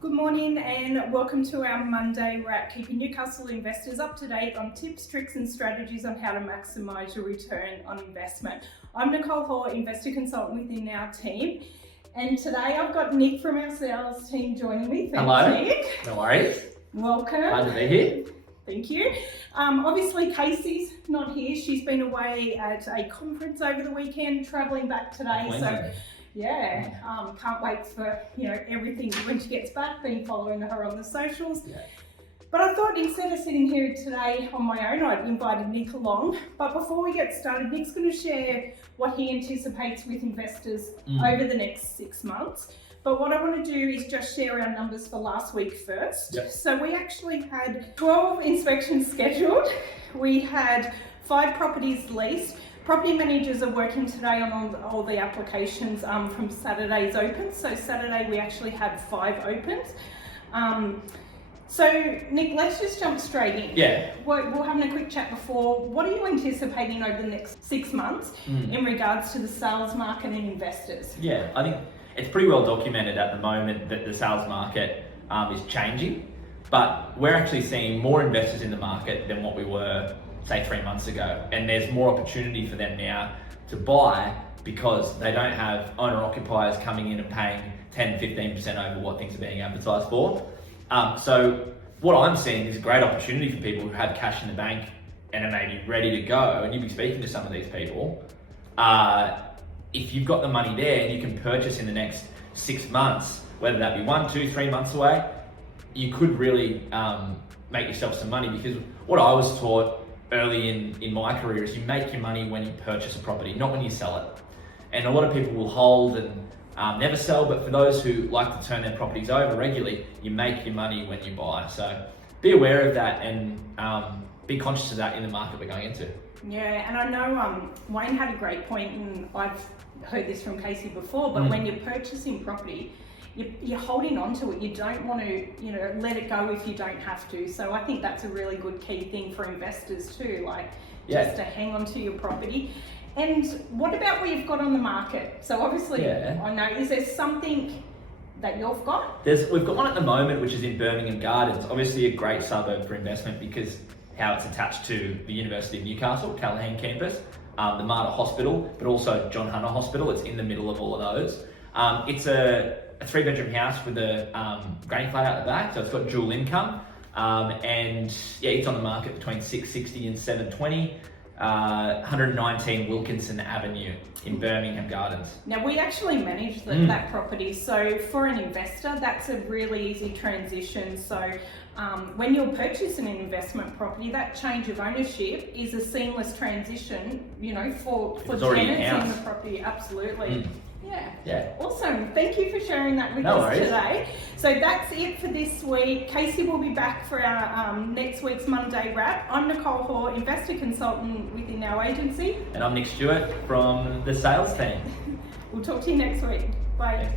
Good morning and welcome to our Monday wrap, keeping Newcastle investors up to date on tips, tricks and strategies on how to maximise your return on investment. I'm Nicole, Hoare, investor consultant within our team, and today I've got Nick from our sales team joining me. Hello. Nick. No worries. Welcome. Glad to be here. Thank you. Obviously Casey's not here. She's been away at a conference over the weekend, travelling back today. So yeah, can't wait for everything when she gets back. Been following her on the socials. Yeah. But I thought instead of sitting here today on my own, I'd invited Nick along. But before we get started, Nick's going to share what he anticipates with investors over the next 6 months. But what I want to do is just share our numbers for last week first. Yep. So we actually had 12 inspections scheduled. We had 5 properties leased. Property managers are working today on all the applications from Saturday's open. So Saturday we actually had 5 opens. So Nick, let's just jump straight in. Yeah. We're having a quick chat before. What are you anticipating over the next 6 months in regards to the sales market and investors? Yeah, I think it's pretty well documented at the moment that the sales market is changing, but we're actually seeing more investors in the market than what we were, say, 3 months ago. And there's more opportunity for them now to buy because they don't have owner-occupiers coming in and paying 10, 15% over what things are being advertised for. So what I'm seeing is a great opportunity for people who have cash in the bank and are maybe ready to go, and you'll be speaking to some of these people. If you've got the money there and you can purchase in the next 6 months, whether that be 1, 2, 3 months away, you could really make yourself some money, because what I was taught early in my career is you make your money when you purchase a property, not when you sell it. And a lot of people will hold and never sell, but for those who like to turn their properties over regularly, you make your money when you buy. So be aware of that and be conscious of that in the market we're going into. Yeah, and I know Wayne had a great point, and I've heard this from Casey before, but when you're purchasing property, you're holding on to it. You don't want to, let it go if you don't have to. So I think that's a really good key thing for investors too, just to hang on to your property. And what about what you've got on the market? So obviously, I know, is there something that you've got? We've got one at the moment, which is in Birmingham Gardens. Obviously a great suburb for investment because how it's attached to the University of Newcastle, Callaghan campus, the Mater Hospital, but also John Hunter Hospital. It's in the middle of all of those. It's a 3-bedroom house with a granny flat out the back, so it's got dual income. And yeah, it's on the market between $660 and $720. 119 Wilkinson Avenue in Birmingham Gardens. Now we actually manage that property, so for an investor that's a really easy transition. So when you're purchasing an investment property, that change of ownership is a seamless transition, for tenants in the property. Absolutely. Yeah. Awesome. Thank you for sharing that with us today. So that's it for this week. Casey will be back for our next week's Monday wrap. I'm Nicole, Hoare, investor consultant within our agency. And I'm Nick Stewart from the sales team. We'll talk to you next week. Bye.